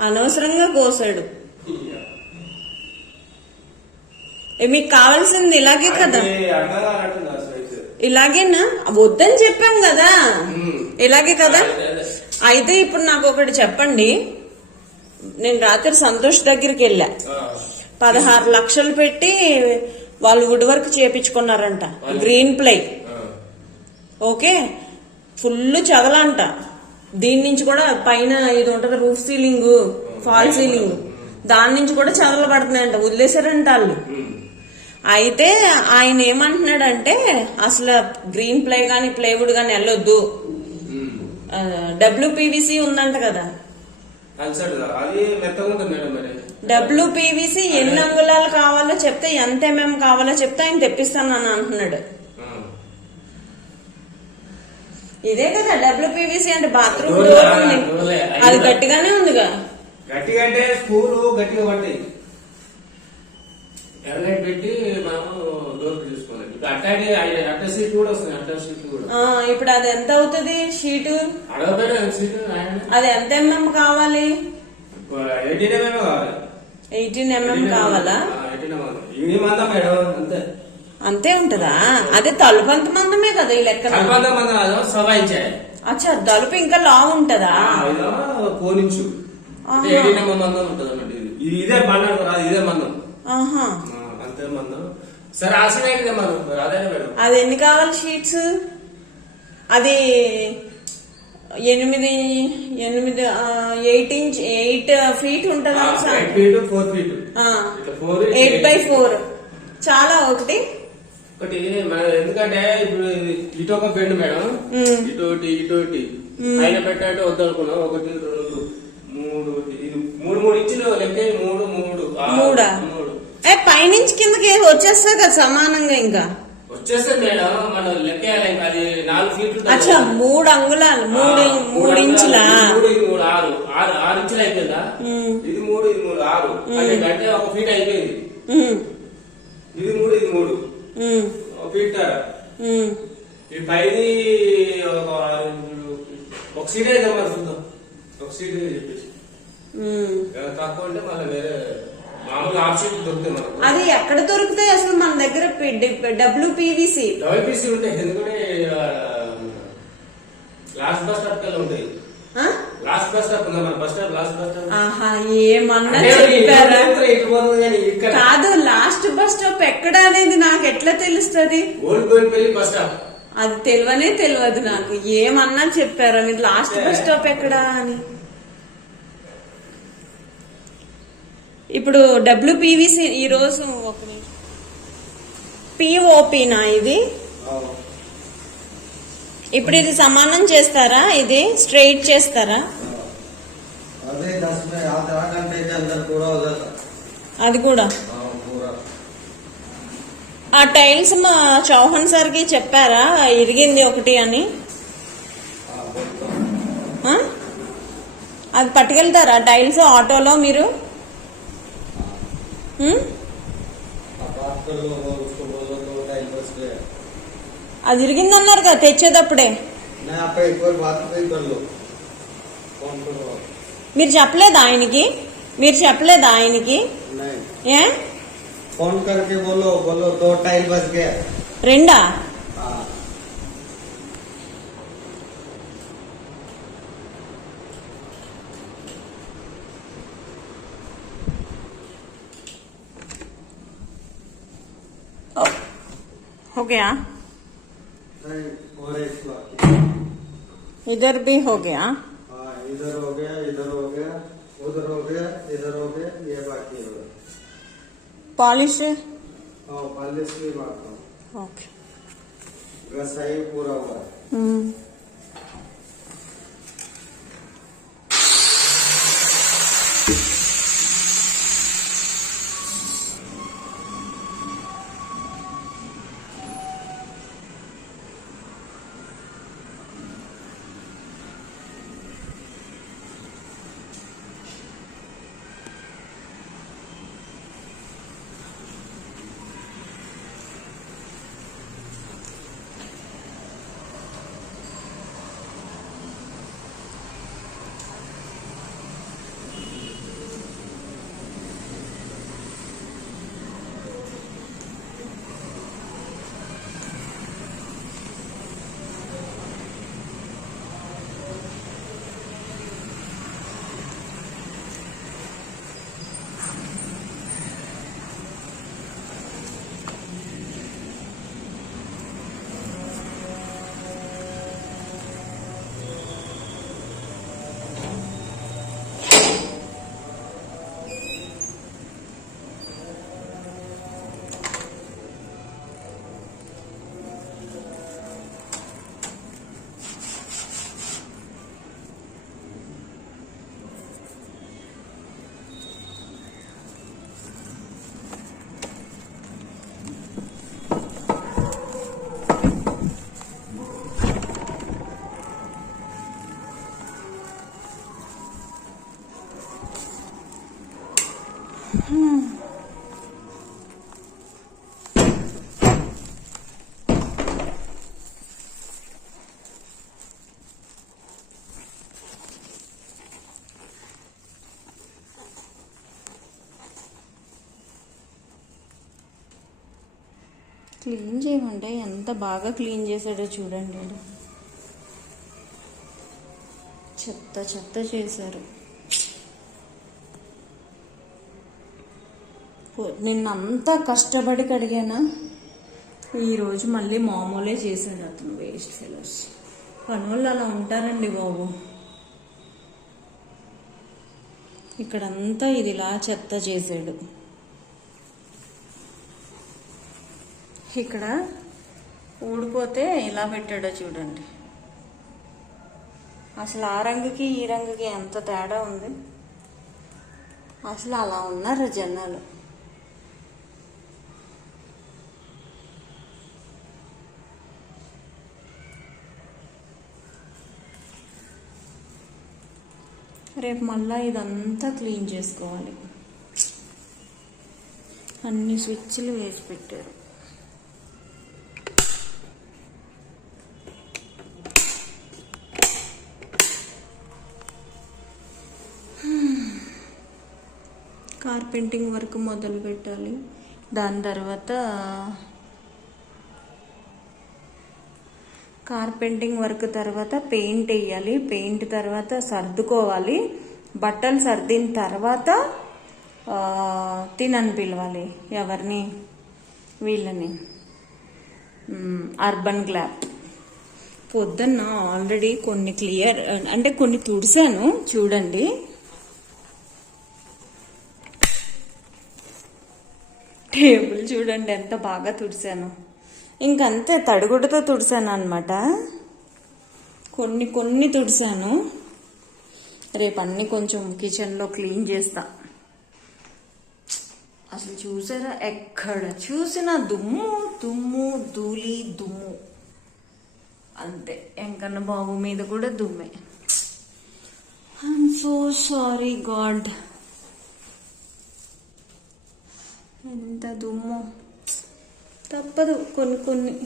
అనవసరంగా కోసాడు. మీకు కావాల్సింది ఇలాగే కదా? ఇలాగేనా? వద్దని చెప్పాం కదా. ఇలాగే కదా? అయితే ఇప్పుడు నాకు ఒకటి చెప్పండి. నేను రాత్రి సంతోష్ దగ్గరికి వెళ్ళా. పదహారు లక్షలు పెట్టి వాళ్ళు wood work చేపించుకున్నారంట. Green ply. Okay? Full చదలంట. దీని నుంచి కూడా పైన ఇది ఉంటది రూఫ్ సీలింగ్ ఫాల్ సీలింగ్. దాని నుంచి కూడా చదలు పడుతున్నాయంట వదిలేశారంట వాళ్ళు. అయితే ఆయన ఏమంటున్నాడంటే అసలు గ్రీన్ ప్లై గాని ప్లైవుడ్ గాని వెళ్ళొద్దు. డబ్ల్యూపీవీసీ ఉందంట కదా. మరి. డబ్ల్యూపీవీసీ ఎన్ని అంగుళాలు కావాలో చెప్తే ఎంత ఎంఎం కావాలో చెప్తే ఆయన తెప్పిస్తానని అంటున్నాడు. ఆ. ఇదే కదా డబ్ల్యూపీవీసీ అంటే బాత్రూమ్ డోర్ ఉంది. అది గట్టిగానే ఉందిగా. గట్టిగా అంటే స్కూల్ గట్టిగా ఎర్రగడ్డ పెట్టి అట్ట సీట్ కూడా వస్తుంది అట్ట సీట్ కూడా. ఇప్పుడు అది ఎంత అవుతుంది షీటు సీట్ అది ఎంత ఎంఎం కావాలి? ఎయిటీన్ ఎంఎం కావాలి. ఎయిటీన్ ఎంఎం ఇది అంతే. అంతే ఉంటదా? అదే తలుపు అంత మందమే కదా ఈ లెక్క అచ్చా తలుపు ఇంకా లావు ఉంటదా? పోనించు ఎంఎం మందం ఇది. ఇది ఇదే బండ ఇదే మందం. అంతే మందం. అదే ఎన్ని కావాలి షీట్స్? అది ఎనిమిది ఎనిమిది ఎయిట్ ఇంచ్ ఎయిట్ ఫీట్ ఉంటుందా ఎయిట్ బై ఫోర్. చాలా ఒకటి. ఒకటి ఎందుకంటే ఇప్పుడు ఇటు ఒక బెండ్ మేడం. ఇటు ఇటు ఒకటి. పైన పెట్టాలంటే వద్దనుకున్నాం. ఒకటి రెండు మూడు ఇంచులు లెక్క మూడు మూడు ఆరు, మూడా మూడు ఏ పైనుంచి కిందకి వచ్చేస్తా కదా సమానంగా ఇంకా. వచ్చేస్తుంది మేడం మనం లెక్క అది నాలుగు ఫీట్లు. అచ్చా మూడు అంగుళాలు మూడు మూడు. ఇంచులా? మూడు మూడు ఆరు. ఆరు ఆరు ఇంచులు అయిపోయిందా. ఇది మూడు ఇది మూడు ఆరు. అంటే ఒక ఫీట్ అయిపోయింది. ఇది మూడు ఇది మూడు. ఒక ఫీట్. ఈ పైది ఒక ఆరు ఇంచులు. ఒక సీట్ అయితే మరి చూద్దాం ఒక సీట్ చెప్పేసి. తక్కువ అంటే మళ్ళీ వేరే అది ఎక్కడ దొరుకుతాయి అసలు మన దగ్గర డబ్ల్యూపీవీసీ డబ్ల్యూపీసీ ఉంటాయి. ఎందుకంటే లాస్ట్ బస్ స్టాప్ కల్లా ఉంటాయి. లాస్ట్ బస్ స్టాప్ ఉందా మన bus stop? Last bus stop? ఆహా ఏమన్నా చెప్పారా? కాదు లాస్ట్ బస్ స్టాప్ ఎక్కడ అనేది నాకు ఎట్లా తెలుస్తుంది? Old Golpalli bus stop. అది తెలియనే తెలియదు నాకు. ఏమన్నా చెప్పారా? మీరు లాస్ట్ బస్ స్టాప్ ఎక్కడా అని? ఇప్పుడు డబ్ల్యూపీవీసీ ఈ రోజు పిఓపీనా ఇది? ఇప్పుడు ఇది సమానం చేస్తారా? ఇది స్ట్రైట్ చేస్తారా? అది కూడా ఆ టైల్స్ మా చౌహాన్ సార్కి చెప్పారా? ఇరిగింది ఒకటి అని. అది పట్టుకెళ్తారా? టైల్స్ ఆటోలో మీరు? అది ఇరిగింది అన్నారు కదా తెచ్చేటప్పుడే मैं आप एक बार बात भी कर लो फोन करो आप। మీరు చెప్పలేదా ఆయనకి మీరు చెప్పలేదా ఆయనకి नहीं ఏ फोन करके बोलो बोलो दो टाइल बच गया రెండా गया। बाकी इधर भी हो गया। हाँ इधर हो गया इधर हो गया उधर हो गया इधर हो गया ये बाकी हो गया। पॉलिश? हाँ पॉलिश भी हूँ। ओके। पूरा हुआ। క్లీన్ చేయమంటే ఎంత బాగా క్లీన్ చేశాడో చూడండి. చెత్త చెత్త చేశారు. నిన్నంతా కష్టపడి కడిగానా? ఈరోజు మళ్ళీ మామూలే చేశాడు అతను వేస్ట్ ఫెలోస్ పనులు అలా ఉంటారండి బాబు. ఇక్కడంతా ఇది ఇలా చెత్త చేసాడు. ఇక్కడ ఊడిపోతే ఇలా పెట్టాడో చూడండి. అసలు ఆ రంగుకి ఈ రంగుకి ఎంత తేడా ఉంది? అసలు అలా ఉన్నారు జనాలు. రేపు మళ్ళీ ఇదంతా క్లీన్ చేసుకోవాలి. అన్ని స్విచ్లు వేసి పెట్టారు. Hmm. కార్పెంటింగ్ వర్క్ మొదలు పెట్టాలి. దాని తర్వాత కార్పెంటింగ్ వర్క్ తర్వాత పెయింట్ వేయాలి పెయింట్ తర్వాత సర్దుకోవాలి బట్టలు సర్దిన తర్వాత తినని పిలవాలి ఎవరిని వీళ్ళని. అర్బన్ గ్లాప్ పొద్దున్న ఆల్రెడీ కొన్ని క్లియర్ అంటే కొన్ని తుడిసాను చూడండి. టేబుల్ చూడండి ఎంత బాగా తుడిసాను ఇంకంతే తడిగుడ్డతో తుడిసాను అనమాట కొన్ని కొన్ని తుడిసాను. రేపు అన్నీ కొంచెం కిచెన్లో క్లీన్ చేస్తా. అసలు చూసారా? ఎక్కడ చూసినా దుమ్ము దుమ్ము ధూళి దుమ్ము. అంతే. ఎంకన్న బాబు మీద కూడా దుమ్మే. ఐఎమ్ సో సారీ గాడ్ ఎంత దుమ్ము. తప్పదు కొన్ని కొన్ని.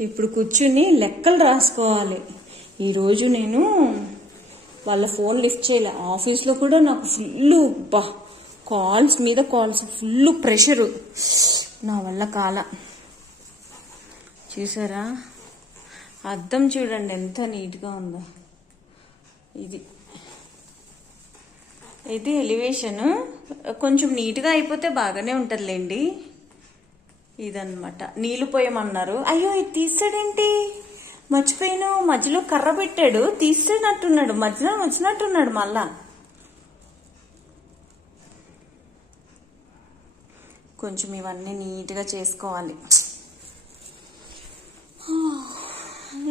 ఇప్పుడు కూర్చుని లెక్కలు రాసుకోవాలి. ఈరోజు నేను వాళ్ళ ఫోన్ లిఫ్ట్ చేయలే. ఆఫీస్లో కూడా నాకు ఫుల్ బా కాల్స్ మీద కాల్స్ ఫుల్ ప్రెషరు. నా వల్ల కాల. చూసారా? అద్దం చూడండి ఎంత నీట్గా ఉందో. ఇది. ఇది ఎలివేషన్. కొంచెం నీట్గా అయిపోతే బాగానే ఉంటుందిలేండి. ఇదన్నమాట. నీళ్ళు పోయమన్నారు. అయ్యో ఇది తీసాడేంటి మర్చిపోయాను. మధ్యలో కర్ర పెట్టాడు. తీసేనట్టున్నాడు మధ్యలో వచ్చినట్టున్నాడు మళ్ళా. కొంచెం ఇవన్నీ నీట్గా చేసుకోవాలి.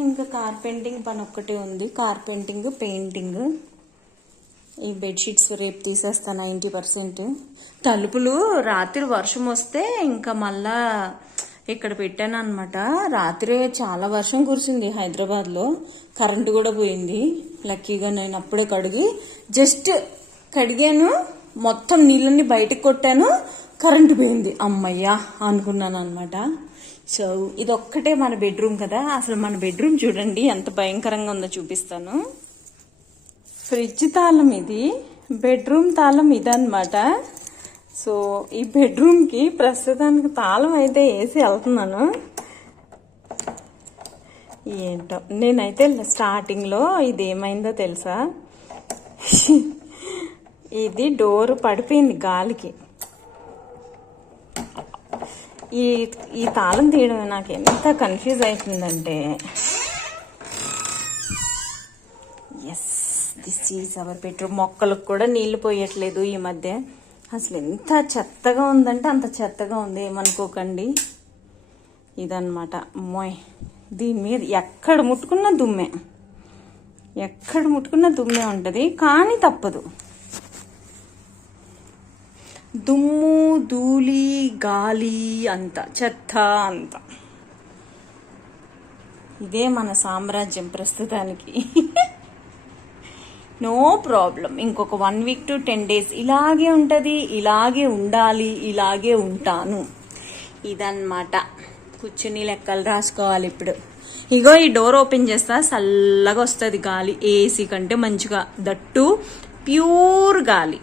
ఇంకా కార్పెంటింగ్ పని ఒక్కటే ఉంది. కార్పెంటింగ్ పెయింటింగ్ ఈ బెడ్షీట్స్ రేపు తీసేస్తా నైంటీ పర్సెంట్. తలుపులు రాత్రి వర్షం వస్తే ఇంకా మళ్ళా ఇక్కడ పెట్టాను అనమాట రాత్రి చాలా వర్షం కురిసింది హైదరాబాద్లో. కరెంటు కూడా పోయింది. లక్కీగా నేను అప్పుడే కడిగి జస్ట్ కడిగాను. మొత్తం నీళ్ళని బయటకు కొట్టాను. కరెంటు పోయింది. అమ్మయ్యా అనుకున్నాను అనమాట సో ఇది ఒక్కటే మన బెడ్రూమ్ కదా. అసలు మన బెడ్రూమ్ చూడండి ఎంత భయంకరంగా ఉందో చూపిస్తాను. ఫ్రిడ్జ్ తాళం ఇది బెడ్రూమ్ తాళం ఇదన్నమాట. సో ఈ బెడ్రూమ్కి ప్రస్తుతానికి తాళం అయితే వేసి వెళ్తున్నాను. ఏంటో నేనైతే స్టార్టింగ్లో ఇది ఏమైందో తెలుసా? ఇది డోర్ పడిపోయింది గాలికి. ఈ ఈ తాళం తీయడం నాకు ఎంత కన్ఫ్యూజ్ అవుతుందంటే దిస్ ఈజ్ అవర్ బెడ్రూమ్ మొక్కలకు కూడా నీళ్ళు పోయట్లేదు ఈ మధ్య. అసలు ఎంత చెత్తగా ఉందంటే అంత చెత్తగా ఉంది ఏమనుకోకండి. ఇదన్నమాట. అమ్మోయ్ దీని మీద ఎక్కడ ముట్టుకున్న దుమ్మే. ఎక్కడ ముట్టుకున్న దుమ్మే ఉంటుంది కానీ తప్పదు. దుమ్ము ధూళి గాలి అంత చెత్త అంత. ఇదే మన సామ్రాజ్యం ప్రస్తుతానికి. నో ప్రాబ్లం ఇంకొక one week to ten days ఇలాగే ఉంటుంది ఇలాగే ఉండాలి ఇలాగే ఉంటాను. ఇదన్నమాట. కూర్చుని లెక్కలు రాసుకోవాలి ఇప్పుడు. ఇగో ఈ డోర్ ఓపెన్ చేస్తా చల్లగా వస్తుంది గాలి. ఏసీ కంటే మంచిగా. దట్టు ప్యూర్ గాలి.